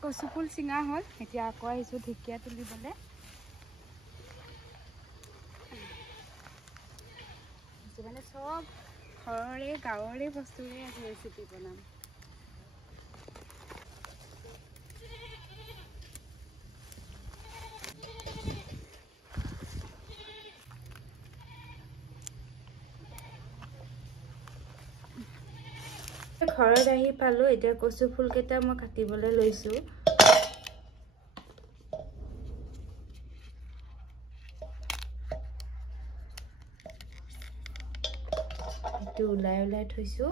কচু ফুল চিঙা হ'ল এতিয়া আকৌ আহিছোঁ ঢেকীয়া তুলিবলৈ মানে চব ঘৰৰে গাঁৱৰে বস্তুৰে আজি ৰেচিপি বনাম ঘৰত আহি পালো এতিয়া কচু ফুল কেইটা মই কাটিবলৈ লৈছো এটো উলাই থৈছো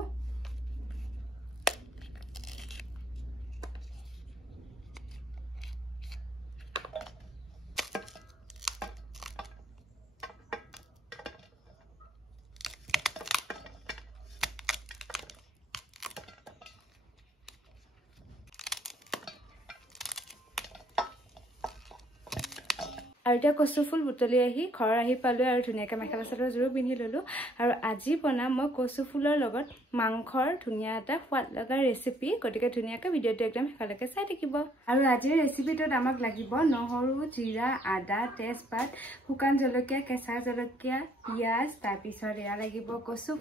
আৰু এতিয়া কচু ফুল বুটলি আহি ঘৰ আহি পালো আৰু ধুনীয়াকৈ মেখেলা চাদৰ জোৰো পিন্ধি ললো আৰু আজি বনাম মই কচু ফুলৰ লগত মাংসৰ ধুনীয়া এটা সোৱাদ লগা ৰেচিপি গতিকে ধুনীয়াকৈ ভিডিঅ'টো একদম শেষলৈকে চাই থাকিব আৰু আজিৰ ৰেচিপিটোত আমাক লাগিব নহৰু জিৰা আদা তেজপাত শুকান জলকীয়া কেঁচা জলকীয়া পিঁয়াজ তাৰপিছত এয়া লাগিব কচু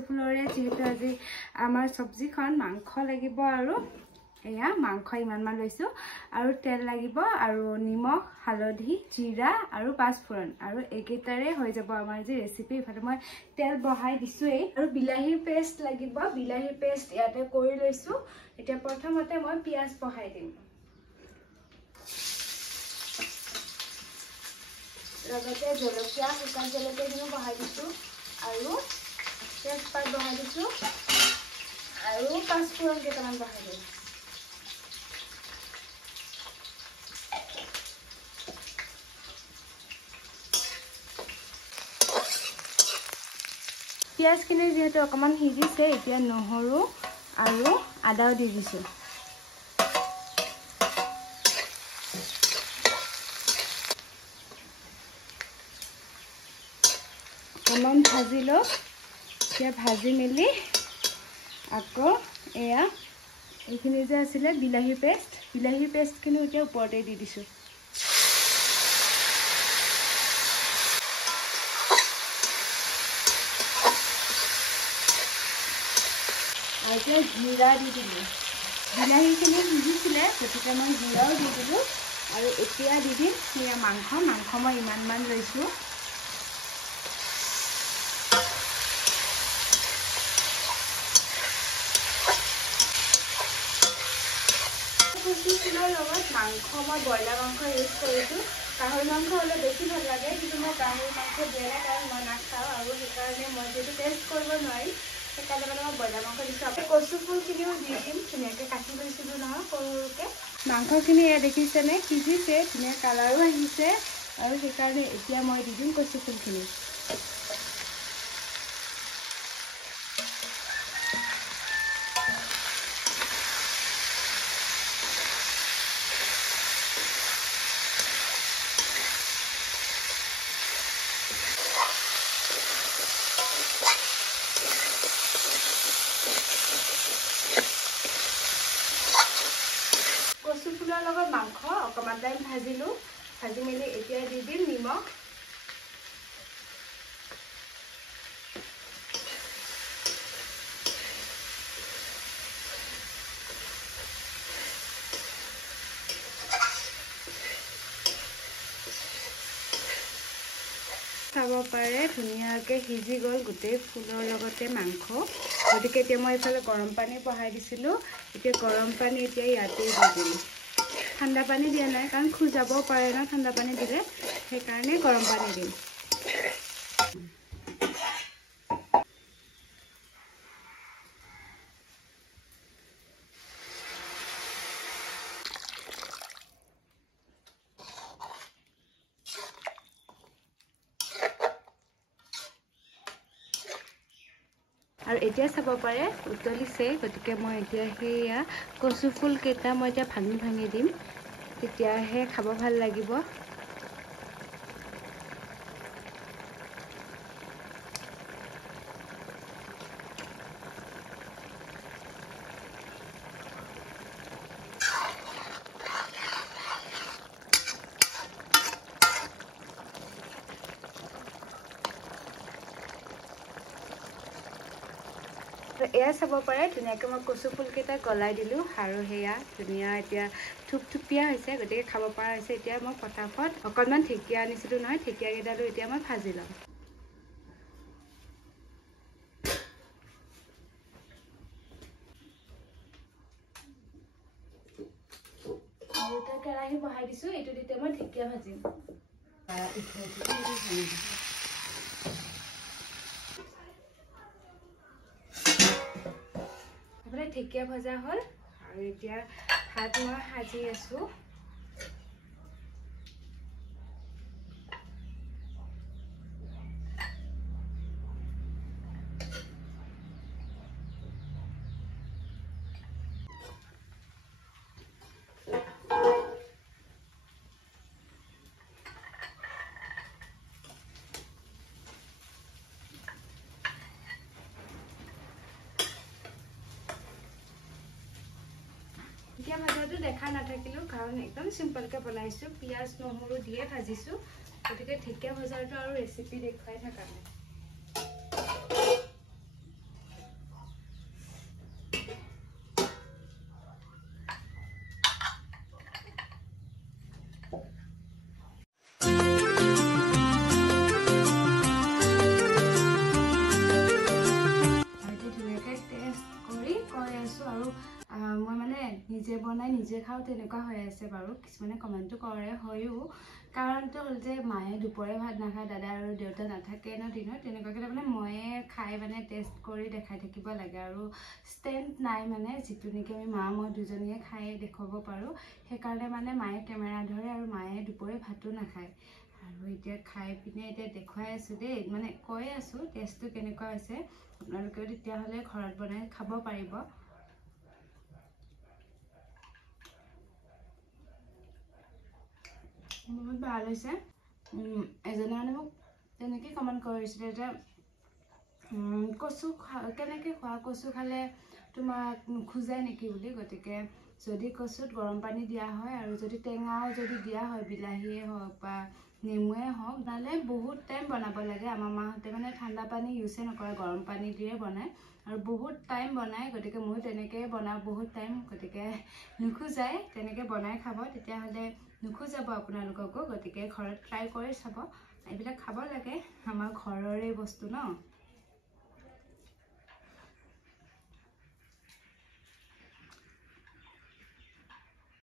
ফুলৰে যিহেতু আজি আমাৰ চব্জিখন মাংস লাগিব আৰু এয়া মাংস ইমানমান লৈছো আৰু তেল লাগিব আৰু নিমখ হালধি জিৰা আৰু পাঁচফোৰণ আৰু একেটাৰে হৈ যাব আমাৰ যে ৰেচিপি ইফালে মই তেল বহাই দিছোৱেই আৰু বিলাহীৰ পেষ্ট লাগিব বিলাহীৰ পেষ্ট ইয়াতে কৰি লৈছো এতিয়া প্ৰথমতে মই পিঁয়াজ বহাই দিম লগতে জলকীয়া শুকান জলকীয়াখিনি বহাই দিছো আৰু তেজপাত বহাই দিছো আৰু পাঁচফোৰণ কেইটামান বহাই দিম পিঁয়াজখিনি যিহেতু অকণমান সিজিছে এতিয়া নহৰু আৰু আদাও দি দিছোঁ অকণমান ভাজি লওক এতিয়া ভাজি মেলি আকৌ এয়া এইখিনি যে আছিলে বিলাহীৰ পেষ্টখিনি এতিয়া ওপৰতে দি দিছোঁ এতিয়া জিৰা দি দিলোঁ বিলাহীখিনি সিজিছিলে গতিকে মই জিৰাও দি দিলোঁ আৰু এতিয়া দি দিম সেয়া মাংস মই ইমানমান লৈছোঁ কচু ফুলৰ লগত মাংস মই ব্ৰইলাৰ মাংস ইউজ কৰিছোঁ গাহৰি মাংস হ'লে বেছি ভাল লাগে কিন্তু মই গাহৰি মাংস দিয়া নাই কাৰণ মই নাখাওঁ আৰু সেইকাৰণে মই যিহেতু টেষ্ট কৰিব নোৱাৰিম সেইকাৰণে মানে মই ব্ৰইলাৰ মাংস দিছোঁ আকৌ কচু ফুলখিনিও দি দিম ধুনীয়াকৈ কাটি লৈছিলোঁ নহয় সৰু সৰুকৈ মাংসখিনি এয়া দেখিছেনে সিজিছে ধুনীয়া কালাৰো আহিছে আৰু সেইকাৰণে এতিয়া মই দি দিম কচু ফুলখিনি কচু ফুলৰ লগত মাংস অকণমান টাইম ভাজিলোঁ ভাজি মেলি এতিয়া দি দিম নিমখ চাব পাৰে ধুনীয়াকৈ সিজি গ'ল গোটেই ফুলৰ লগতে মাংস গতিকে এতিয়া মই এইফালে গৰম পানী বহাই দিছিলোঁ এতিয়া গৰম পানী এতিয়া ইয়াতে দি দিম ঠাণ্ডা পানী দিয়া নাই কাৰণ খুজাব পাৰে ন ঠাণ্ডা পানী দিলে সেইকাৰণে গৰম পানী দিম আৰু এতিয়া চাব পাৰে উতলিছে গতিকে মই এতিয়া সেয়া কচু ফুল কেইটা মই এতিয়া ভাঙি দিম তেতিয়াহে খাব ভাল লাগিব এয়া চাব পাৰে ধুনীয়াকৈ মই কচু ফুলকেইটা গলাই দিলোঁ আৰু সেয়া ধুনীয়া এতিয়া থুপথুপীয়া হৈছে, গতিকে খাব পৰা হৈছে। এতিয়া মই ফটাফট অকণমান ঢেকীয়া আনিছিলোঁ নহয়, ঢেকীয়াকেইডালো এতিয়া মই ভাজি ল'ম। আৰু এটা কেৰাহী বহাই দিছোঁ, এইটোত এতিয়া মই ঢেকীয়া ভাজিম। আপোনাৰ ঢেকীয়া ভজা হ'ল আৰু এতিয়া ভাত মই সাজি আছোঁ। ঢেকীয়া ভাজাটো দেখা নাথাকিলেও কাৰণ একদম চিম্পলকৈ বনাইছোঁ, পিঁয়াজ নহৰু দিয়ে ভাজিছোঁ, গতিকে ঢেকীয়া ভজাটো আৰু ৰেচিপি দেখুৱাই থকা নাই। মই মানে নিজে বনাই নিজে খাওঁ তেনেকুৱা হৈ আছে বাৰু, কিছুমানে কমেণ্টটো কৰে হয়ও। কাৰণটো হ'ল যে মায়ে দুপৰীয়া ভাত নাখায়, দাদা আৰু দেউতা নাথাকে ন দিনত, তেনেকুৱাকৈ মানে ময়ে খাই মানে টেষ্ট কৰি দেখাই থাকিব লাগে আৰু ষ্টেণ্ড নাই মানে যিটো নেকি আমি মই দুজনীয়ে খাই দেখুৱাব পাৰোঁ। সেইকাৰণে মানে মায়ে কেমেৰা ধৰে আৰু মায়ে দুপৰীয়া ভাতো নাখায়। আৰু এতিয়া খাই পিনে এতিয়া দেখুৱাই আছোঁ দেই, মানে কৈ আছোঁ টেষ্টটো কেনেকুৱা হৈছে, আপোনালোকেও তেতিয়াহ'লে ঘৰত বনাই খাব পাৰিব। বহুত ভাল হৈছে। এজনে মানে মোক তেনেকৈ কমেণ্ট কৰিছিলে যে কচু কেনেকৈ খোৱা, কচু খালে তোমাক নোখোজাই নেকি বুলি। গতিকে যদি কচুত গৰম পানী দিয়া হয় আৰু যদি টেঙাও যদি দিয়া হয়, বিলাহীয়ে হওক বা নেমুৱে হওক, নহ'লে বহুত টাইম বনাব লাগে। আমাৰ মাহঁতে মানে ঠাণ্ডা পানী ইউজে নকৰে, গৰম পানী দিয়ে বনায় আৰু বহুত টাইম বনায়। গতিকে ময়ো তেনেকৈয়ে বনাওঁ বহুত টাইম, গতিকে নোখোজাই। তেনেকৈ বনাই খাব, তেতিয়াহ'লে নোখোজাব আপোনালোককো। গতিকে ঘৰত ট্ৰাই কৰি চাব, এইবিলাক খাব লাগে, আমাৰ ঘৰৰে বস্তু ন।